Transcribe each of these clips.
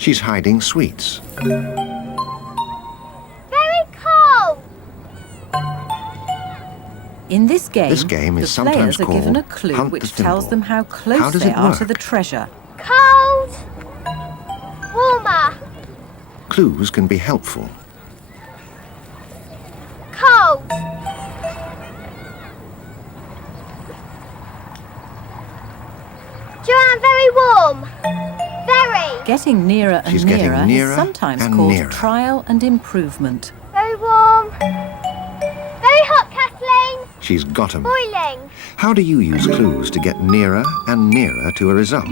She's hiding sweets. Very cold. This In this game is the sometimes players are given a called clue Hunt the which tells Thimble. them how close How does they it are to work? the treasure. Cold. Warmer. Clues can be helpful. Cold. Joanne, very warm. Very. Getting nearer She's and getting nearer nearer is sometimes and called nearer. trial and improvement. Very warm. Very hot, Kathleen. She's got 'em. Boiling. How do you use clues to get nearer and nearer to a result?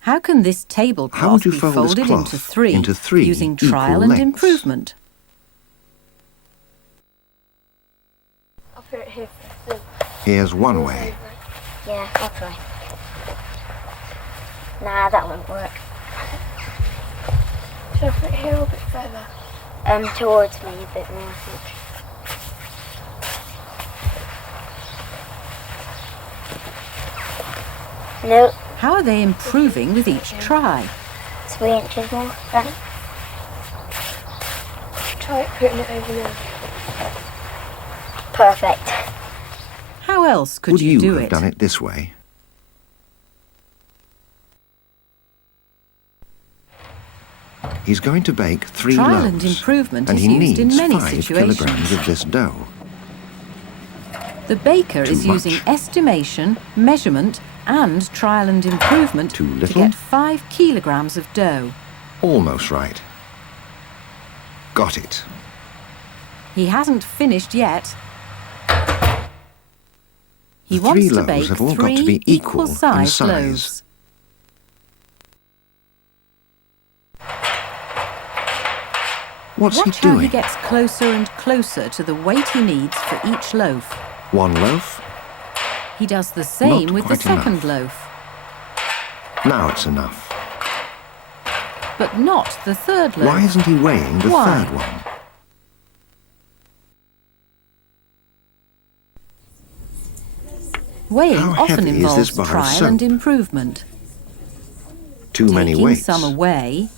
How can this How would tablecloth you be fold this folded cloth into three using equal trial and lengths? improvement? I'll put it here. Here's one way. Yeah, I'll try. Nah, that won't work. Should I put it here or a bit further? Towards me a bit more, I think. No, How are they improving with each try? 3 inches more. Then. Try putting it over there. Perfect. How else could Would you do have it? done it this way? He's going to bake 3 Trial and loaves, improvement and is he used in needs many 5 situations. kilograms of this dough. The baker Too is using much. estimation, measurement and trial and improvement Too to little? get 5 kilograms of dough. Almost right. Got it. He hasn't finished yet. He The wants 3 to loaves bake have all got 3 to be equal in equal-sized size. loaves. What's Watch he how doing? he gets closer and closer to the weight he needs for each loaf. 1 loaf? He does the same Not with the quite enough. second loaf, Now it's enough. but not the third loaf. Why isn't he weighing the Why? third one? Weighing How often heavy is this involves bar of trial and soap? improvement. Too many Taking weights. some away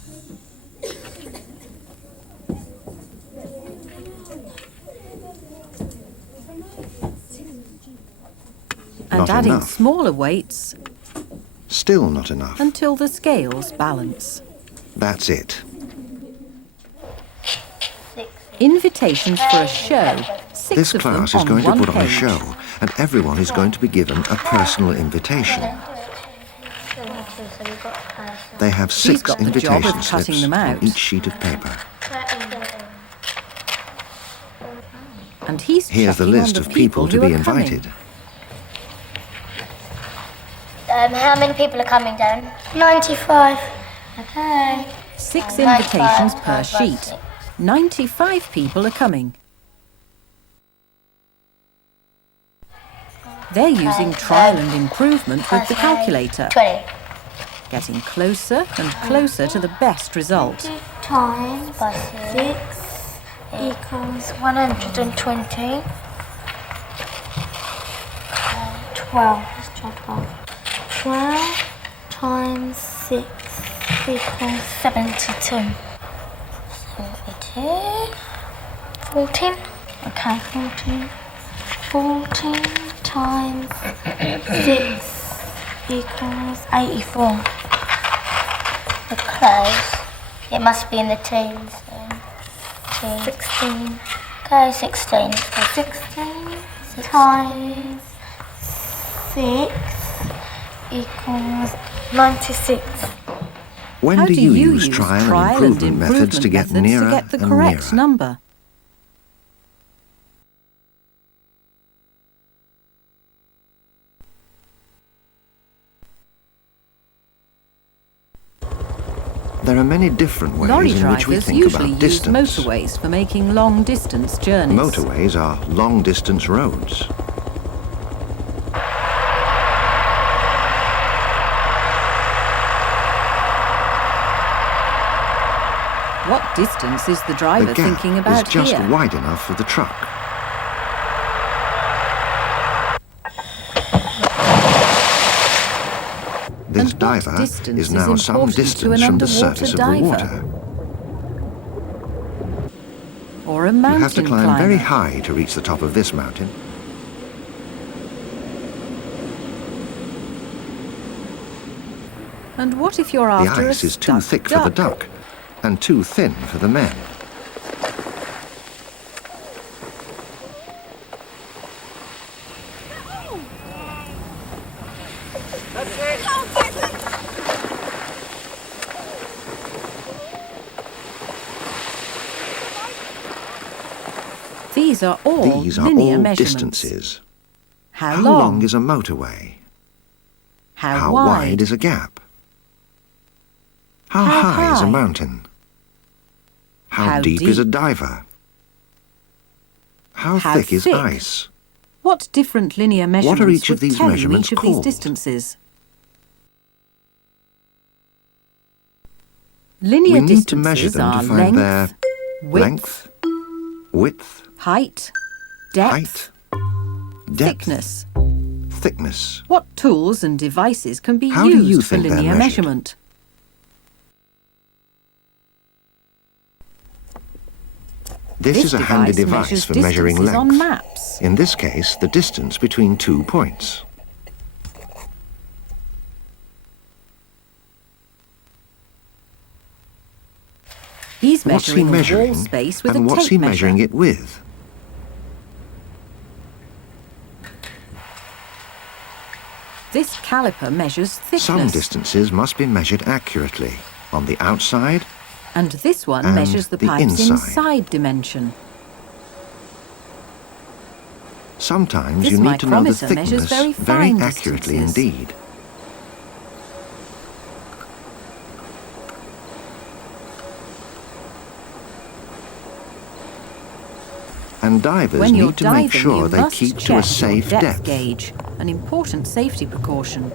and Not adding enough. smaller weights Still not enough. until the scales balance. That's it. Invitations for a show. 6 This of them class is on going to one put on a page. show, and everyone is going to be given a personal invitation. They have She's 6 got the job of invitation cutting slips them on out. each sheet of paper. And he's Here's the checking on list the of people to who be are coming. invited. How many people are coming down? 95. Okay. 6 Right, invitations five, per five, five, sheet. six. 95 people are coming. They're using trial and improvement with the calculator, 20. getting closer and closer to the best result. Times by 6 equals 120. 12. Let's try 12. 12 times 6 equals 72. 72. 14. Okay, 14. 14 times 6 equals 84. We're close. It must be in the teens then. 16. Go 16. So 16 times 6 equals 96. When How do you use trial and improvement methods to get nearer to get the and correct nearer? number? There are many different ways Lorry in which we drivers think usually about use distance. motorways for making long-distance journeys. Motorways are long-distance roads. What distance is the driver The gap thinking about is just here? wide enough for the truck. This And what diver distance is now some important to distance an from the underwater surface of the diver? water. Or a You mountain have to climb climber? very high to reach the top of this mountain. And what if you're The after ice a is too stuck thick for the duck and too thin for the men. These are all These are linear all measurements. distances. How How long? long is a motorway? How wide wide? is a gap? How How high is a high? mountain? How How deep is a deep? diver? How How thick is thick? ice? What different linear measurements are each of would these tell you measurements each of these called? distances? Linear We need to measure distances them to are find their length, width, height, depth, height, depth, thickness. thickness. What tools and devices can be How do you used for think they're linear measured? measurement? This is a handy device measures for measuring distances on length. maps. In this case, the distance between 2 points. He's What's he measuring a measuring, wall space with and a what's tape he measure. measuring it with? This caliper measures thickness, Some distances must be measured accurately, on the outside and this one and measures the the pipe's inside. dimension. Sometimes This you need to know the micrometer measures thickness very fine accurately distances. indeed. And divers When you're need to diving, make sure you they must keep check to a your safe depth. gauge, an important safety precaution.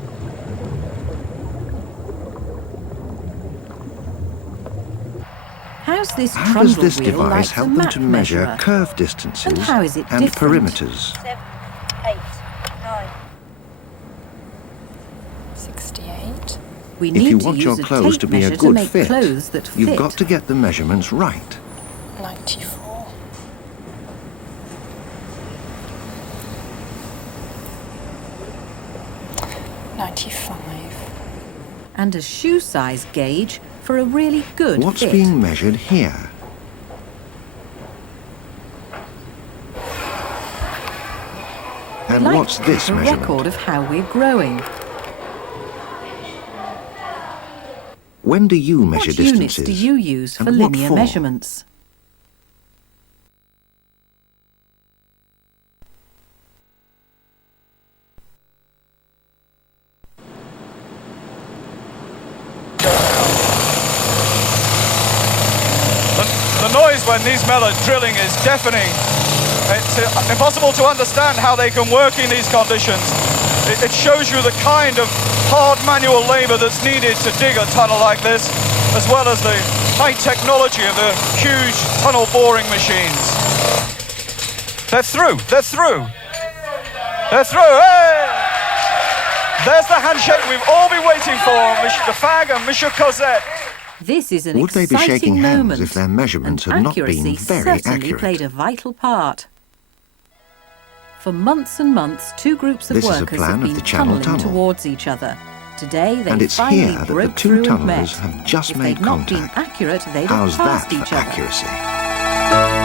How's this How trundle does this wheel device like help the them map to measure measurer? curve distances And how is it and different? perimeters? 7, 8, 9. 68. We If need you to want use your a clothes tape to be a measure good make fit, clothes that you've fit. got to get the measurements right. 94. 95. And a shoe size gauge for a really good What's fit. being measured here? And Like what's this a measurement? record of how we're growing. When do you measure What units distances? do you use for and what linear for? measurements? The noise when these men are drilling is deafening. It's impossible to understand how they can work in these conditions. It shows you the kind of hard manual labor that's needed to dig a tunnel like this, as well as the high technology of the huge tunnel boring machines. They're through, they're through. They're through, hey! There's the handshake we've all been waiting for, Mr. Fag and Mr. Cosette. This is an Would they be exciting shaking hands moment, if their measurements and had not been accuracy very certainly accurate? played a vital part. For months and months, two groups of This is a workers plan have of been the Channel tunneling Tunnel. towards each other. Today, they And it's finally here that the broke two through and tunnelers met. have just If made they'd not been contact. accurate, they'd How's have that passed for each other. accuracy?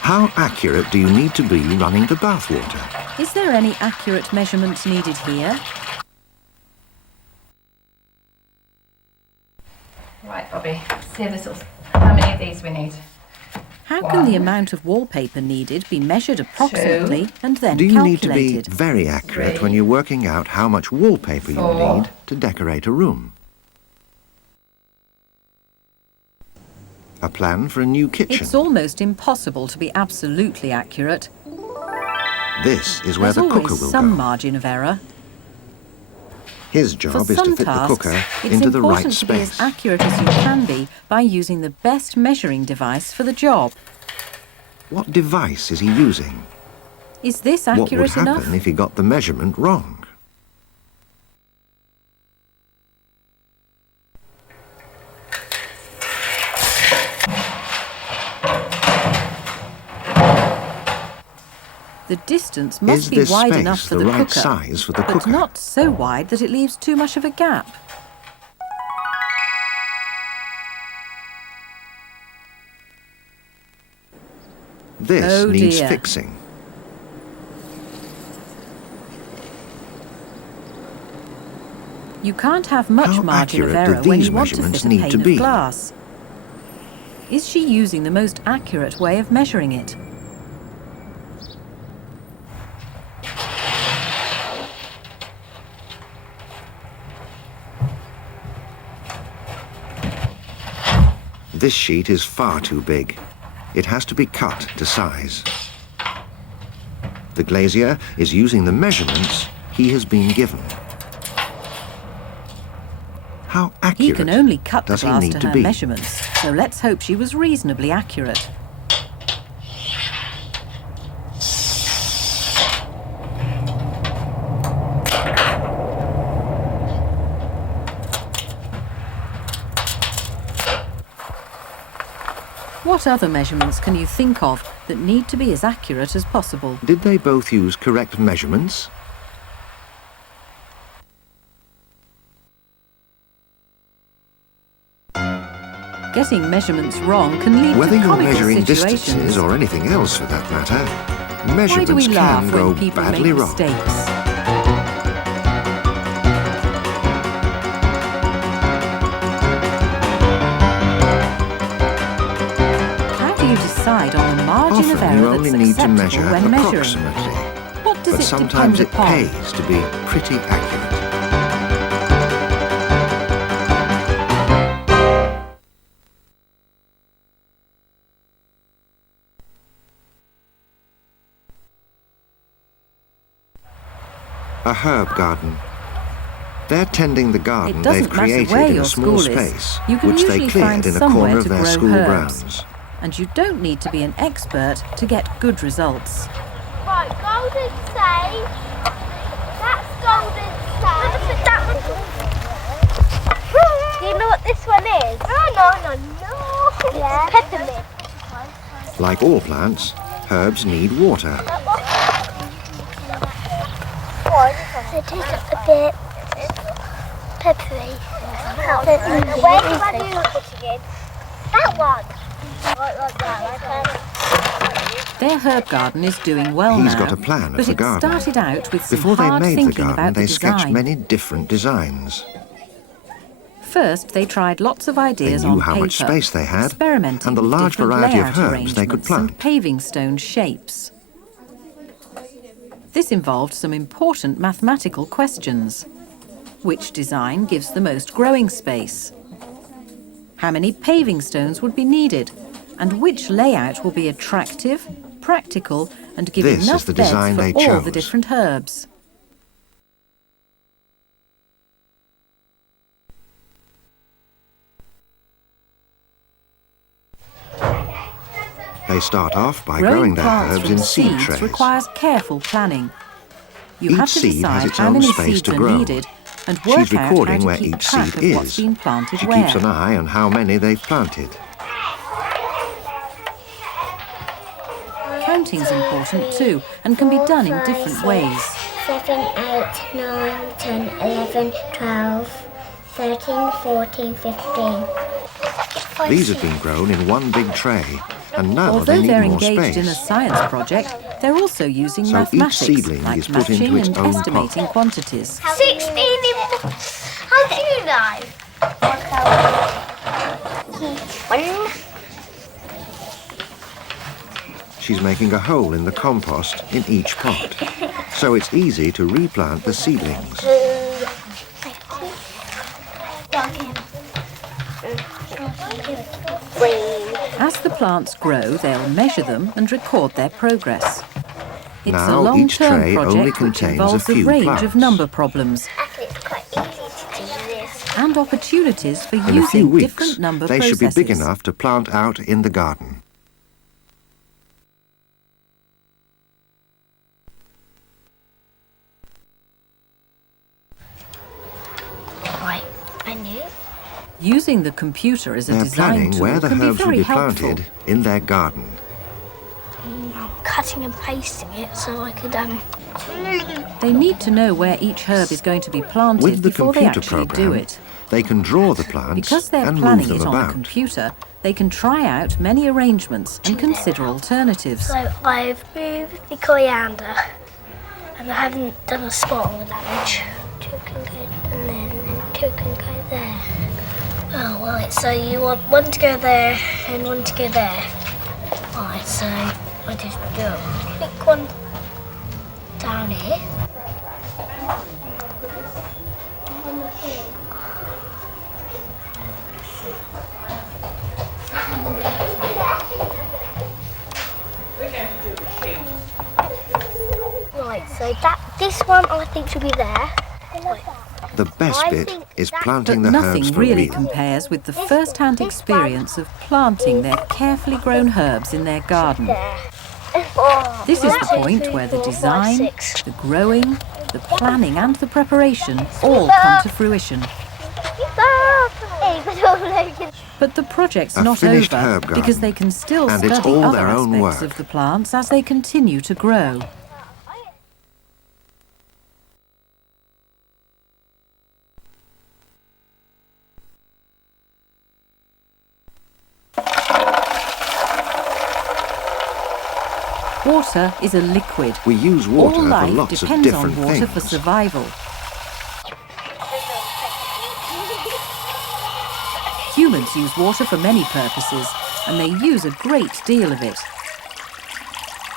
How accurate do you need to be running the bathwater? Is there any accurate measurements needed here? Right, Bobby. See if this will... How many of these we need? How can the One. amount of wallpaper needed be measured approximately and then Do you need to be calculated? very accurate Three. when you're working out how much wallpaper you Four. need to decorate a room? A plan for a new kitchen. It's almost impossible to be absolutely accurate. This is where There's the cooker always will some go. margin of error. His For job is some to fit the tasks, cooker it's into the right important to be as space. accurate as you can be by using the best measuring device for the job. What device is he using? Is this What would accurate happen enough? if he got the measurement wrong? The distance must Is be this wide space enough for the the right cooker, size for the but cooker? not so wide that it leaves too much of a gap. This Oh needs dear. fixing. You can't have much How margin of accurate do error when these you want to measurements fit a need pane to of be? glass. Is she using the most accurate way of measuring it? This sheet is far too big. It has to be cut to size. The glazier is using the measurements he has been given. How He accurate can only cut the does he glass need to to her be? measurements, so let's hope she was reasonably accurate. What other measurements can you think of that need to be as accurate as possible? Did they both use correct measurements? Getting measurements wrong can lead Whether to you're comical measuring situations. distances or anything else for that matter, Why do we measurements laugh can go when people make badly wrong. mistakes? How do you decide on the margin of Often error you only that's need to acceptable measure when measuring? approximately, What does but it sometimes depend it upon? pays to be pretty accurate. A herb garden. They're tending the garden It they've doesn't matter created where in your a small school is. space, You can which they usually cleared find in a somewhere corner of to their grow school herbs. grounds. And you don't need to be an expert to get good results. Right, golden sage. That's golden sage. Do you know what this one is? No. Yeah. Peppermint. Like all plants, herbs need water. It is a bit peppery. Where do I do putting in? That one. Right, like that. Their herb garden is doing well He's now, got a plan of but the it garden. started out with some Before they hard made the thinking garden, about they the sketched design. many different designs. First, they tried lots of They ideas knew on how paper, much space they had experimenting and the with large different variety of layout herbs they could arrangements and plant. paving stone shapes. This involved some important mathematical questions. Which design gives the most growing space? How many paving stones would be needed? And which layout will be attractive, practical, and give This is enough the beds design for they all the chose. different herbs? They start off by Growing growing their plants herbs from in seed seeds trays. requires careful planning. You Each have to seed has decide its how own many space seeds to are grow. needed and work She's out recording how where to keep each track seed of what's is. been planted She where. keeps an eye on how many they've planted. Counting's important too and can be done in different ways. 7, 8, 9, 10, 11, 12, 13, 14, 15. These have been grown in one big tray, and now Although they need they're more engaged space. in a science project, they're also using So each mathematics, seedling like is put into matching its and own estimating pot. quantities. 16 in... How do you know? One. She's making a hole in the compost in each pot, so it's easy to replant the seedlings. As the plants grow, they'll measure them and record their progress. It's Now, a each long-term tray only project which contains a involves a few range plants. of number problems Actually, it's quite easy to do this. and opportunities for In a few using weeks, they should be different number processes. big enough to plant out in the garden. Using the computer as a They're design planning tool where the can be herbs will very be helpful. planted in their garden. I'm cutting and pasting it so I could They need to know where each herb is going to be planted With the before they computer actually do program, it. they can draw the plants Because they're and move planning them it on a about. computer, they can try out many arrangements and consider alternatives. So I've moved the coriander and I haven't done a spot on the damage. Two can go and then two can go there. Oh right, so you want one to go there and one to go there. Alright, so I just go click one down here. Right, so this one I think should be there. The best I bit think is that- planting But the nothing herbs for really real. compares with the first-hand experience of planting their carefully grown herbs in their garden. There. This is the point where the design, the growing, the planning and the preparation all come to fruition. But the project's A not finished over herb garden. because they can still And it's study all other their own aspects work. of the plants as they continue to grow. Water is a liquid. We use water All for life lots of depends on different water for things. survival. Humans use water for many purposes, and they use a great deal of it.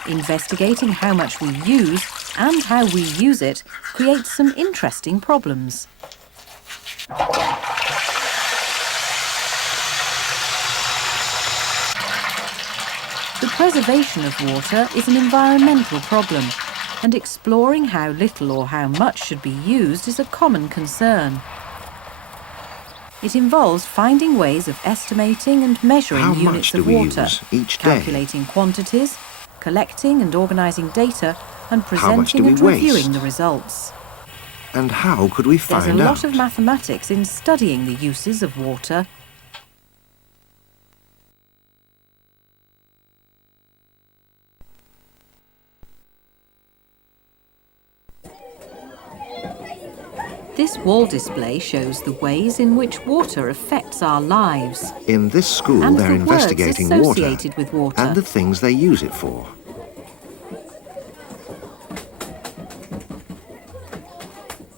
Investigating how much we use and how we use it creates some interesting problems. The preservation of water is an environmental problem, and exploring how little or how much should be used is a common concern. It involves finding ways of estimating and measuring How units much do of we water, use each day? calculating quantities, collecting and organising data, and How much do presenting we and reviewing waste? the results. And how could we There's a find lot out? of mathematics in studying the uses of water. This wall display shows the ways in which water affects our lives In this school, and they're the words investigating water associated with water. and the things they use it for.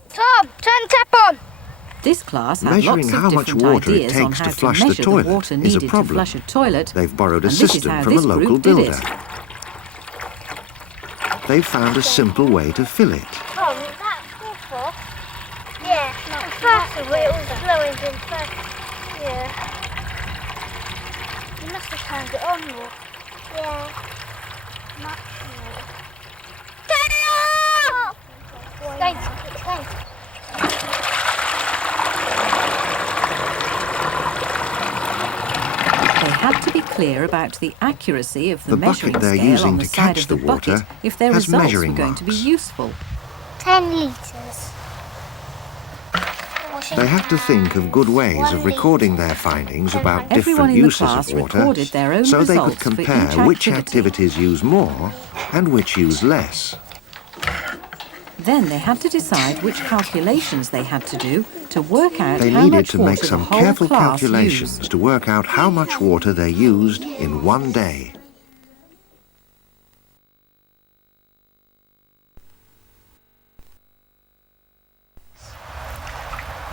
Tom, turn the tap on! This class had Measuring lots of how much different water it ideas on takes how to to flush the measure toilet the water is a needed to problem. flush a toilet. They've borrowed a and this is system how from a this local group did builder. it. They've found a simple way to fill it. Tom, that's awful. Yeah, first of all, it was flowing in first. Yeah. You must have turned it on more. Yeah. Much more. Turn it off! It's going to. They had to be clear about the accuracy of the The measuring bucket they're scale using on the to side catch of the the water bucket if their has results were measuring going to be marks. useful. 10 litres. They have to think of good ways of recording their findings about Everyone different in the uses class of water, recorded their own so they could results for compare each which activity. activities use more and which use less. Then they had to decide which calculations they had to do to work out They how needed much to water make the some whole careful class calculations used. to work out how much water they used in one day.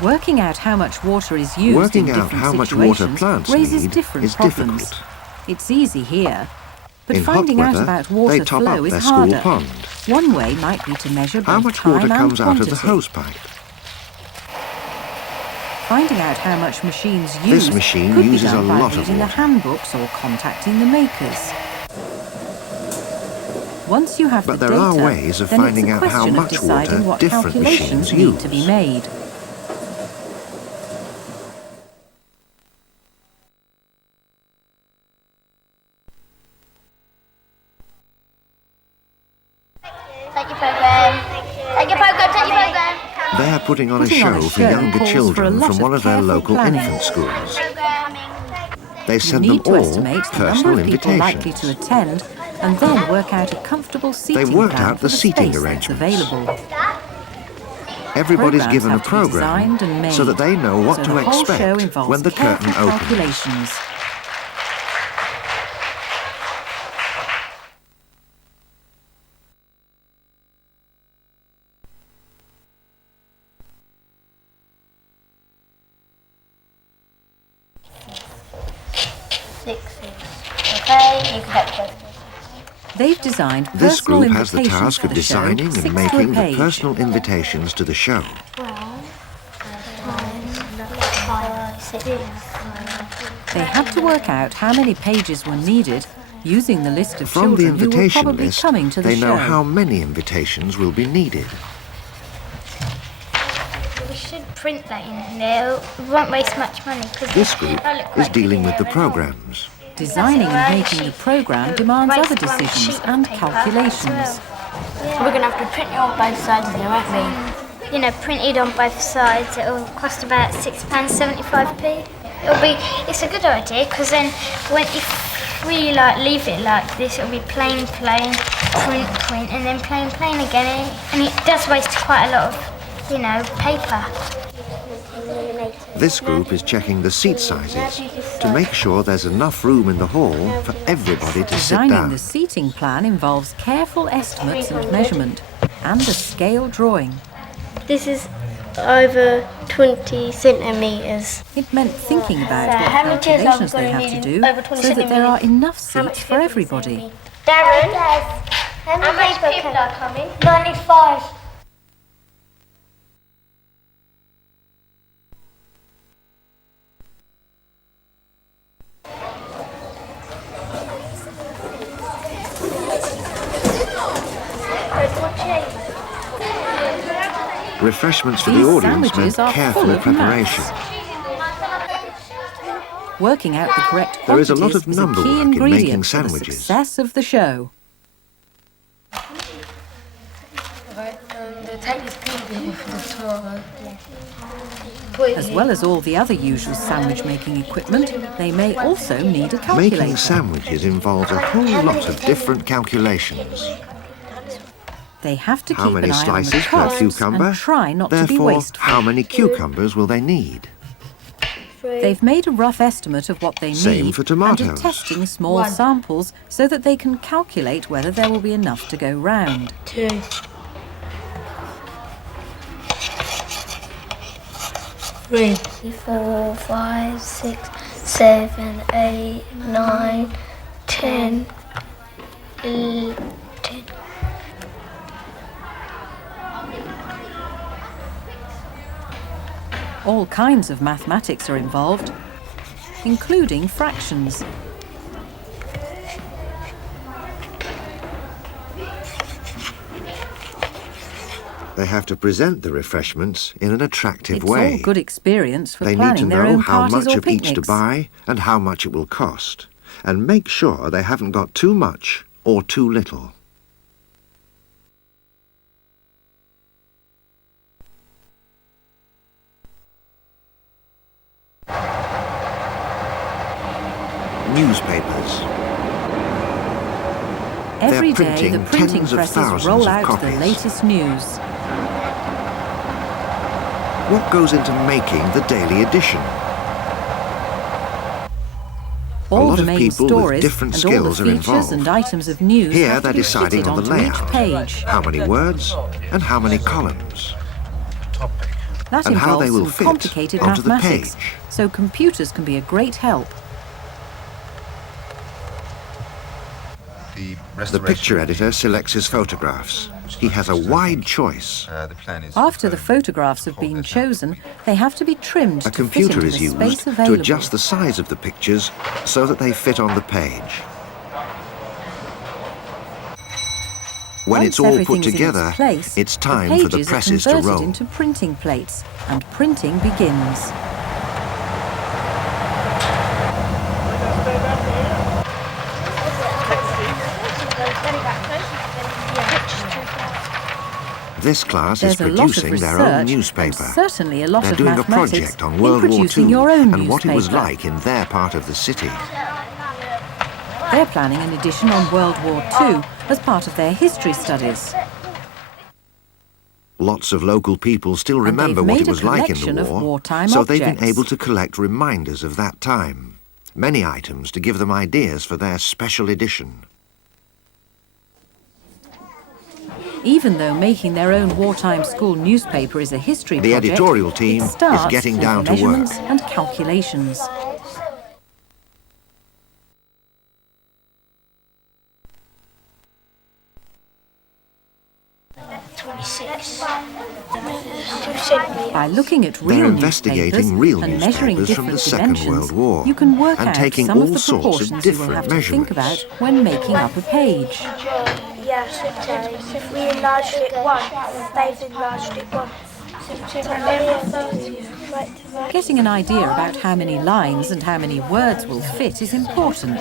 Working out how much water is used Working in out different how much water situations plants raises need different is problems. difficult. It's easy here, but In hot finding out weather, about they water top flow up is their school harder. pond. One way might be to measure How both much time water and comes out of the quantity. hose pipe? Finding out how much machines This use machine could uses be done a by lot of reading the water. handbooks or contacting the makers. Once you have But the there are data, ways of then finding it's a out how question of much deciding water what different calculations machines need to be use. made. Take your program. Take your program, take your program. Their putting on a show for younger children from one of their local infant schools. They You send them need to all estimate the number personal of people likely to invitations. attend and then work out a comfortable seating worked plan out for the seating space that's arrangements. available. Everybody's Programmes given a have to be program designed and made, so that they know what so to the whole show expect involves when the curtain careful opens. calculations. Okay, you can help both. They've designed This personal group has the invitations task for of the show, designing 6 and to a making the page. personal invitations to the show. They had to work out how many pages were needed using the list of From the children who were invitation probably list, coming to the they show. know how many invitations will be needed. We should print that in there. We won't waste much money. This group is dealing with the programs. Designing and making the programme demands other decisions and calculations. We're going to have to print it on both sides of there, aren't we? You know, printed on both sides, it'll cost about £6.75p. It's a good idea, because then if we leave it like this, it'll be plain, print, and then plain again, and it does waste quite a lot of, paper. This group is checking the seat sizes to make sure there's enough room in the hall for everybody to sit Designing down. the seating plan involves careful estimates and measurement, and a scale drawing. This is over 20 centimetres. It meant thinking about So what how many chairs are we calculations they gonna have to need do over 20 so that there are centimetres? enough seats for everybody. Darren, how many people are coming? 95. Refreshments for These the audience meant sandwiches are careful full of preparation. Working out the correct There is a lot quantities of number a key work in making ingredient for the sandwiches. success of the show. As well as all the other usual sandwich making equipment, they may also need a calculator. Making sandwiches involves a whole lot of different calculations. They have to How keep many an eye on the slices per costs cucumber? and try not to be Therefore, wasteful. how many cucumbers will they need? They've made a rough estimate of what they Same need for and are tomatoes. testing small samples so that they can calculate whether there will be enough to go round. 2. 3. 4, 5, 6, 7, 8, 9, 10, 10. All kinds of mathematics are involved, including fractions. They have to present the refreshments in an attractive It's way. all good experience for They need to planning their know own how parties much or of each to picnics. buy and how much it will cost, and make sure they haven't got too much or too little. Newspapers. Every day, printing the printing tens of presses thousands roll of out the copies. latest news. What goes into making the daily edition? All lot the of main people with stories different and all the skills are features involved. and items of news Here have they're to be deciding fitted on the onto each layout, page. how many words and how many columns. That and how involves they will some fit complicated onto the mathematics, page. so computers can be a great help. The picture editor selects his photographs. He has a wide choice. After the photographs have been chosen, they have to be trimmed A to fit computer into is the used space to available. adjust the size of the pictures so that they fit on the page. When Once it's all everything put is in together, its place, it's time for the pages presses are to converted roll. into printing plates, and printing begins. This class is There's a lot of producing their own research newspaper. and certainly a lot They're of doing a mathematics project on in World War producing II your own and what it was newspaper. like in their part of the city. They're planning an edition on World War II as part of their history studies. Lots of local people still remember they've what made it a was like in collection the of war, wartime so they've been objects. able to collect reminders of that time. Many items to give them ideas for their special edition. Even though making their own wartime school newspaper is a history The project, editorial team it is starts getting with down to work. measurements and calculations. By looking at They're real investigating real and measuring newspapers from different the Second dimensions, World War you can work and out taking some all of the sorts of proportions you will have different to think about measurements. when making up a page. Yeah, so if we enlarged it once, they've enlarged it once. Getting an idea about how many lines and how many words will fit is important.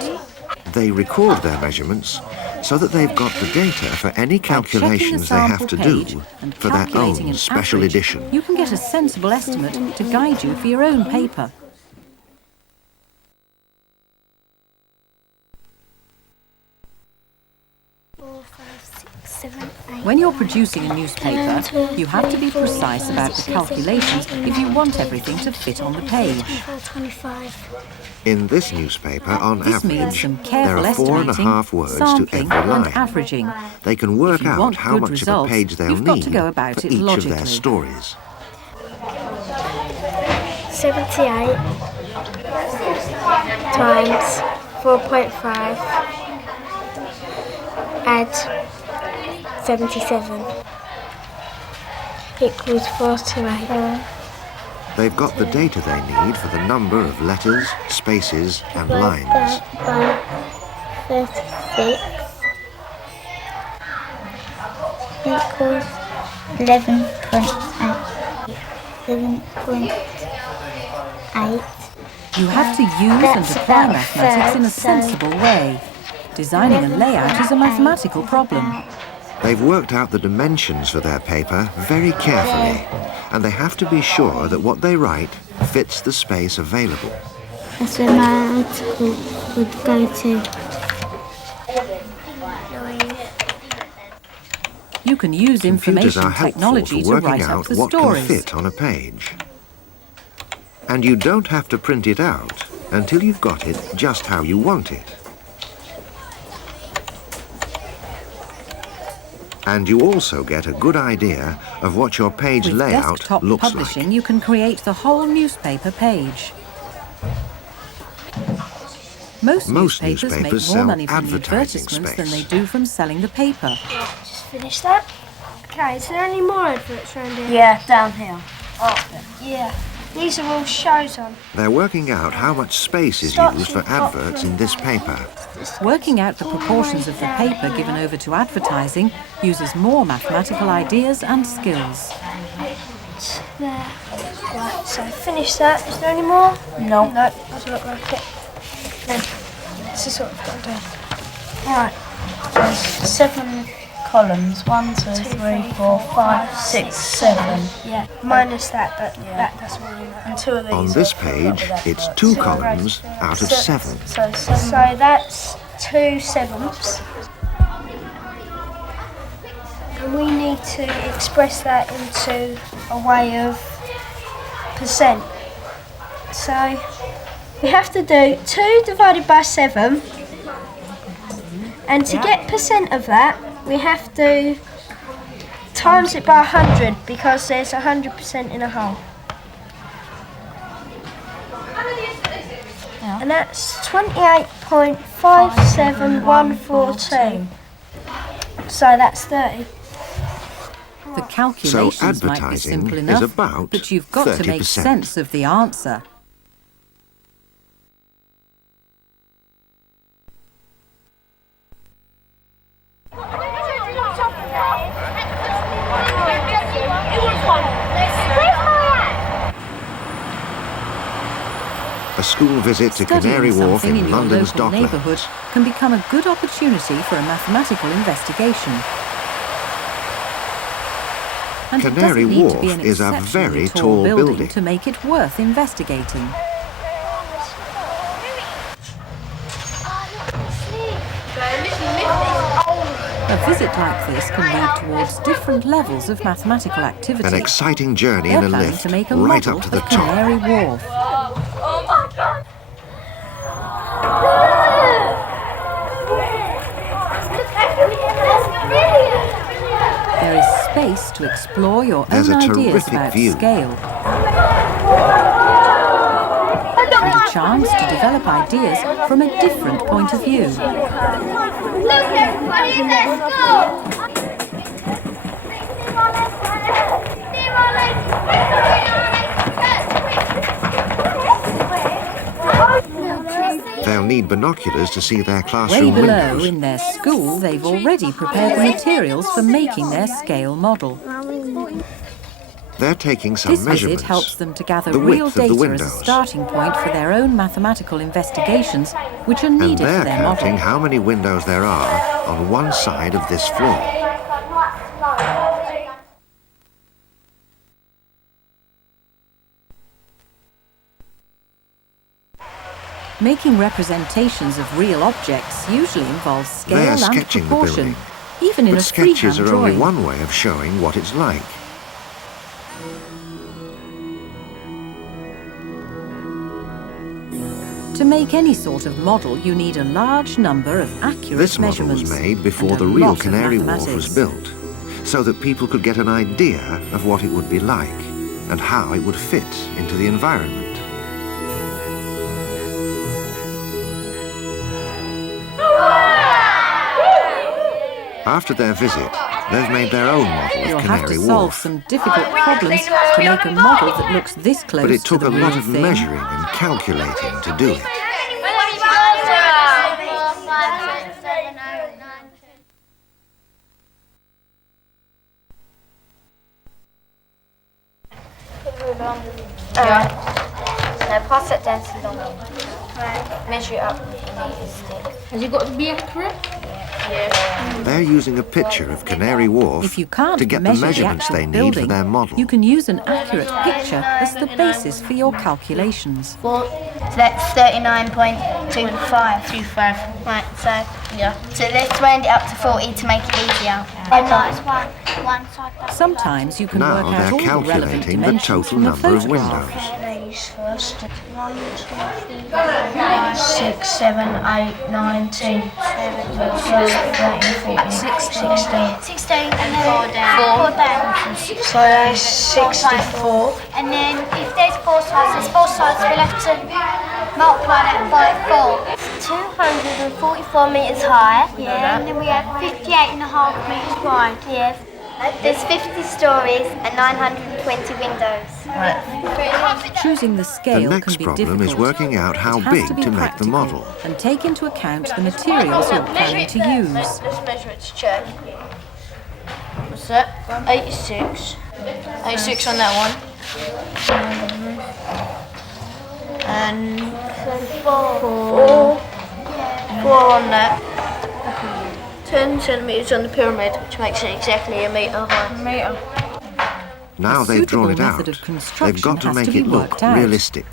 They record their measurements so that they've got the data for any By checking the calculations they have sample to page do and for their calculating own an special average, edition. you can get a sensible estimate to guide you for your own paper. When you're producing a newspaper, you have to be precise about the calculations if you want everything to fit on the page. 25. In this newspaper, on This means average, some there careful are 4.5 estimating, words to sampling every and line. averaging. They can work If you out want how good much results, of a page they'll you've got need to go about for it each of logically. their stories. 78 times 4.5 add 77 equals 428. They've got the data they need for the number of letters, spaces and lines. By 36 equals 11.8. 11.8. You have to use That's and apply about mathematics in a so- sensible way. Designing a layout is a mathematical problem. They've worked out the dimensions for their paper very carefully, and they have to be sure that what they write fits the space available. That's where my article would go to. You can use Computers information are helpful technology for to working write up out the what can stories. fit on a page. And you don't have to print it out until you've got it just how you want it. And you also get a good idea of what your page With layout desktop looks publishing, like. you can create the whole newspaper page. Most newspapers make newspapers more sell money from the advertising advertisements than they space. do from selling the paper. Just finish that. Okay, is there any more adverts around here? Yeah, down here. Yeah. These are all shows on. They're working out how much space is Start used for from top adverts from- in this paper. Working out the proportions of the paper given over to advertising uses more mathematical ideas and skills. There. Right, so finish that. Is there any more? No. No, doesn't look like it. No. This is what I've got to do. Alright. There's 7 columns. 1, 2, 3, 4, 5, 6, 7. Yeah. Minus that, but that doesn't really matter. And 2 of these. On this page, it's 2 columns out of 7. So 7. So that's 2 sevenths. And we need to express that into a way of percent. So we have to do 2 divided by 7. And to get percent of that, we have to times it by 100 because there's 100% in a whole. And that's 28.57142. So that's 30. The calculations might be advertising simple is enough, about but you've got to make 30%. sense of the answer. A school visit to Studying Canary Wharf something in in your London's local Docklands. neighbourhood can become a good opportunity for a mathematical investigation. And it Canary doesn't need to Wharf be an is a exceptionally very tall tall building building. to make it worth investigating. A visit like this can lead towards different levels of mathematical activity. An exciting journey They're in a planning lift to make a right model up to the of top. Canary Wharf. There is space to explore your There's own a ideas terrific about view. scale. And a chance to develop ideas from a different point of view. Look, everybody, let's go! They'll need binoculars to see their Way classroom below, windows. in their school, they've already prepared the materials for making their scale model. They're taking some This measurements. visit helps them to gather The real width of the data as a windows. starting point for their own mathematical investigations, which are And needed they're for their counting model. how many windows there are on one side of this floor. Making representations of real objects usually involves scale They're and sketching the proportion, building. even in But a sketches freehand are only drawing. one way of showing what it's like. To make any sort of model, you need a large number of accurate This model measurements. was made before and a the real lot of Canary Wharf was mathematics. built, so that people could get an idea of what it would be like and how it would fit into the environment. After their visit, they've made their own model You'll of have to Canary solve Wharf. some difficult problems to make a model that looks this close But it to took the a real lot of thing. measuring and calculating to do it. Now pass it down to the long one. Right. Measure it up with your meter stick. Has it got to be accurate? They're using a picture of Canary Wharf If you can't to get the measure the measurements actual they need building, for their model. you can use an accurate picture as the basis for your calculations. So that's 39.25. Right, so yeah. So let's round it up to 40 to make it easier. One side. Sometimes you can Now work out they're all the relevant calculating the dimensions total from a number of photograph. windows. First. 1, 2, 3, 6, 7, 8, 9, 10, 11, 12, 13, 14, 16. 16 and then 4 down. 4 down. So that's 64. And then if there's 4 sides, we'll have to multiply that by 4. 244 metres high. Yeah, and then we have 58.5 metres wide. Yeah. There's 50 stories and 920 windows. Choosing the The scale next can be problem difficult. is working out how It has big to be to make the practical model. and take into account the materials you're planning to use. Let's measure it to check. What's that? 86. 86 on that one. And 4 on that. 10 centimetres on the pyramid, which makes it exactly a metre high. Now A they've drawn it suitable out. method of construction They've got to has make to be it look worked out. realistic.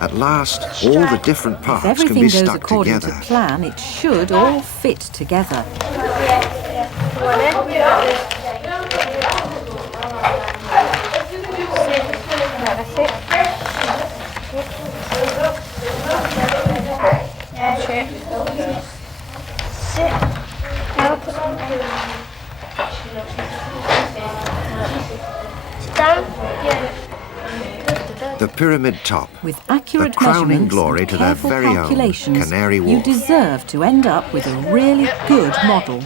At last, all the different If parts can everything be goes stuck according together. to plan, it should all fit together. The pyramid top, With the accurate crowning measurements glory and to their careful very own calculations, Canary you Wharf. deserve to end up with a really good model.